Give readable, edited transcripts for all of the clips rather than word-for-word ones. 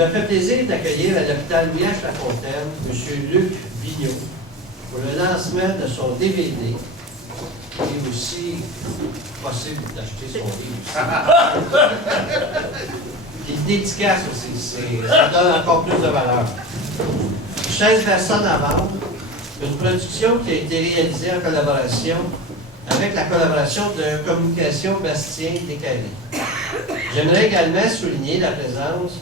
me fait plaisir d'accueillir à l'hôpital Louis-H. Lafontaine M. Luc Vigneault pour le lancement de son DVD et aussi possible d'acheter son livre. Et une dédicace aussi, ça donne encore plus de valeur. Chaise Personne à vendre, une production qui a été réalisée en collaboration avec la collaboration de Communication Bastien Descalés. J'aimerais également souligner la présence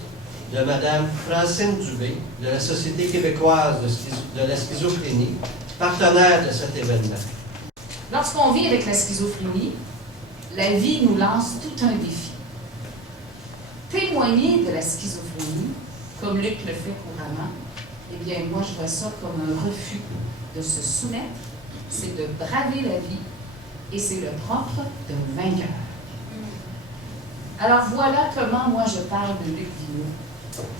de Mme Francine Dubé, de la Société québécoise de la schizophrénie, partenaire de cet événement. Lorsqu'on vit avec la schizophrénie, la vie nous lance tout un défi. Témoigner de la schizophrénie, comme Luc le fait couramment, eh bien, moi, je vois ça comme un refus de se soumettre, c'est de braver la vie, et c'est le propre d'un vainqueur. Alors, voilà comment moi je parle de Luc Vigneault.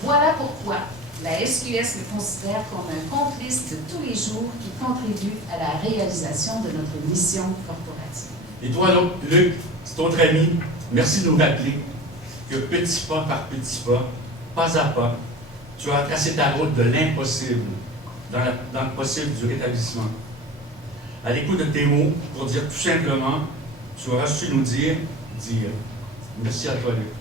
Voilà pourquoi la SQS le considère comme un complice de tous les jours qui contribue à la réalisation de notre mission corporative. Et toi, donc, Luc, c'est notre ami, merci de nous rappeler que petit pas par petit pas à pas, tu as tracé ta route de l'impossible dans le possible du rétablissement. À l'écoute de tes mots, pour dire tout simplement, tu auras su nous dire. Merci à toi, Luc.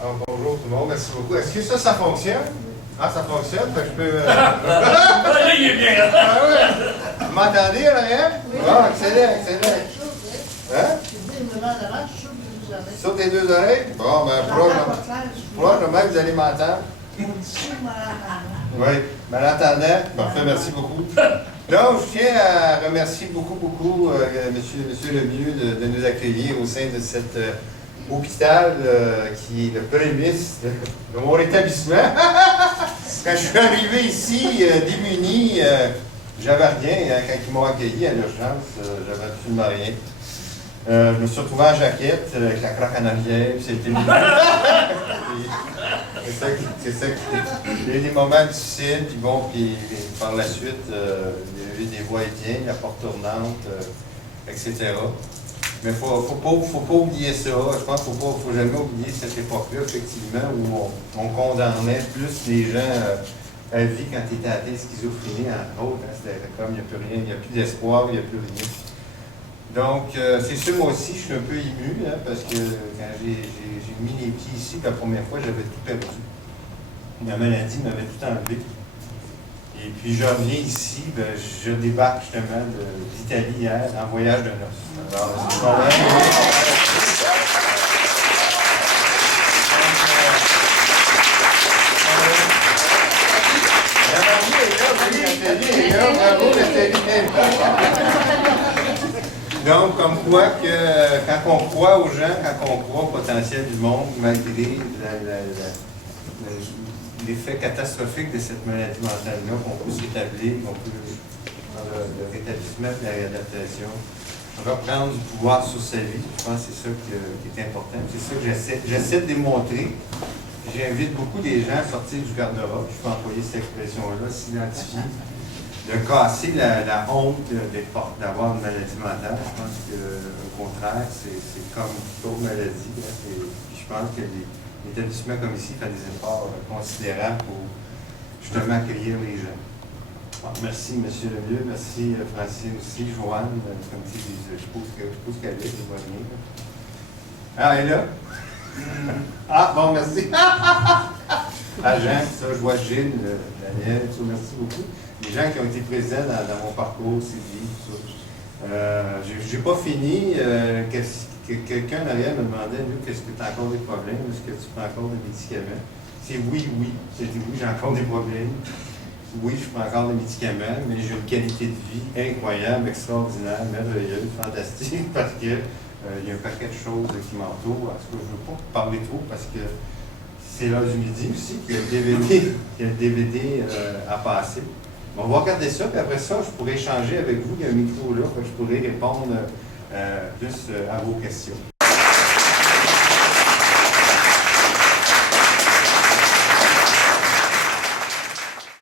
Alors, bonjour tout le monde, merci beaucoup. Est-ce que ça fonctionne? Ah, ça fonctionne, fait que je peux... Il est bien! Ah ouais! Vous m'entendez, là, hein? Oui. Ah, excellent, excellent. Hein? Sur tes deux oreilles? Bon, ben, probablement vous allez m'entendre. Oui, malentendant. Parfait, merci beaucoup. Donc, je tiens à remercier beaucoup monsieur Lemieux de nous accueillir au sein de cet hôpital qui est le prémisse de mon établissement. Quand je suis arrivé ici, démuni, j'avais rien. Quand ils m'ont accueilli à l'urgence, j'avais absolument rien. Je me suis retrouvé en jaquette, avec la craque en arrière, puis c'était c'est ça il y a eu des moments difficiles, puis bon, puis par la suite, il y a eu des va-et-vient, la porte tournante, etc. Mais il ne faut pas oublier ça. Je pense qu'il ne faut jamais oublier cette époque-là, effectivement, où on condamnait plus les gens à vie quand ils étaient atteints de schizophrénie, entre autres. Hein, c'était comme il n'y a plus rien, il n'y a plus d'espoir, il n'y a plus rien. Donc, c'est sûr, moi aussi, je suis un peu ému, hein, parce que quand j'ai mis les pieds ici, la première fois, j'avais tout perdu. La maladie m'avait tout enlevé. Et puis, je reviens ici, ben, je débarque justement d'Italie hier, en voyage de noces. Alors, c'est pas mal. La maladie est là, bravo, Nathalie. Donc, comme quoi que quand on croit aux gens, quand on croit au potentiel du monde, malgré l'effet catastrophique de cette maladie mentale-là, qu'on peut s'établir, qu'on peut, dans le rétablissement et la réadaptation, reprendre du pouvoir sur sa vie. Je pense que c'est ça qui est important. C'est ça que j'essaie de démontrer. J'invite beaucoup des gens à sortir du garde-robe, je peux employer cette expression-là, s'identifier. De casser la honte d'avoir une maladie mentale. Je pense qu'au contraire, c'est comme toute autre maladie. Hein, je pense que l'établissement comme ici fait des efforts considérables pour justement accueillir les gens. Bon, merci M. Lemieux, merci Francine aussi, Joanne, comme tu dis, je suppose qu'elle est, je vois bien. Ah, elle est là? Ah, bon, merci. Agent, ça, je vois Gilles, Daniel, tout, merci beaucoup. Les gens qui ont été présents dans mon parcours, Sylvie, tout ça. Je n'ai pas fini. Quelqu'un derrière me demandait, nous, qu'est-ce que tu as encore des problèmes? Est-ce que tu prends encore des médicaments? C'est oui. C'était oui, j'ai encore des problèmes. Oui, je prends encore des médicaments, mais j'ai une qualité de vie incroyable, extraordinaire, merveilleuse, fantastique, parce que il y a un paquet de choses qui m'entourent. Je ne veux pas parler trop parce que c'est l'heure du midi aussi qu'il y a le DVD à passer. On va regarder ça, puis après ça, je pourrais échanger avec vous. Il y a un micro là, je pourrais répondre plus à vos questions.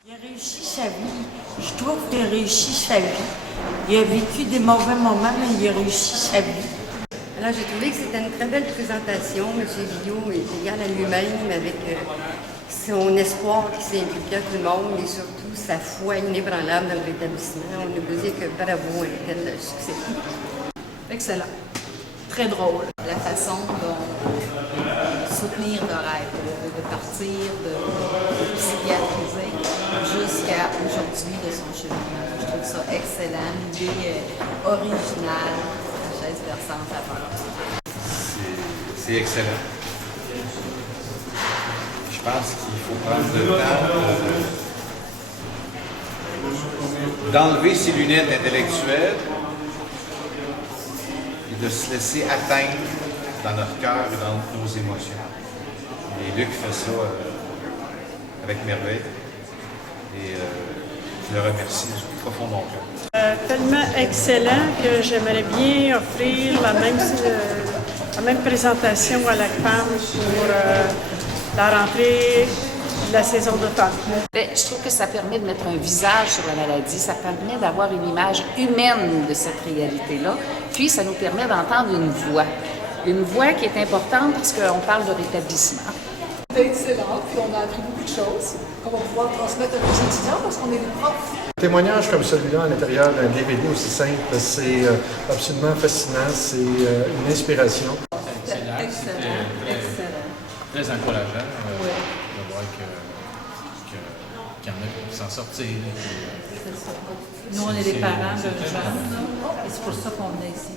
Il a réussi sa vie. Je trouve qu'il a réussi sa vie. Il a vécu des mauvais moments, mais il a réussi sa vie. Alors, j'ai trouvé que c'était une très belle présentation. M. Vigneault est égal à lui-même avec son espoir qui s'est inculqué à tout le monde et surtout sa foi inébranlable dans le rétablissement. On ne peut dire que bravo à un tel succès. Excellent. Très drôle. La façon dont soutenir le rêve, de partir, de psychiatriser jusqu'à aujourd'hui de son cheminement. Je trouve ça excellent, une idée originale, la chaise versante à part. C'est excellent. Je pense qu'il faut prendre le temps d'enlever ses lunettes intellectuelles et de se laisser atteindre dans notre cœur et dans nos émotions. Et Luc fait ça avec merveille. Et je le remercie du profond de mon cœur. Tellement excellent que j'aimerais bien offrir la même présentation à la femme pour la rentrée de la saison d'automne. Je trouve que ça permet de mettre un visage sur la maladie, ça permet d'avoir une image humaine de cette réalité-là, puis ça nous permet d'entendre une voix qui est importante parce qu'on parle de rétablissement. C'était excellent, puis on a appris beaucoup de choses qu'on va pouvoir transmettre à nos étudiants parce qu'on est des profs. Un témoignage comme celui-là à l'intérieur d'un DVD aussi simple, c'est absolument fascinant, c'est une inspiration. Excellent. Très encourageant de voir qu'il y en a qui s'en sortir. Nous, on est les parents de jeunes, et c'est pour ça qu'on venait ici.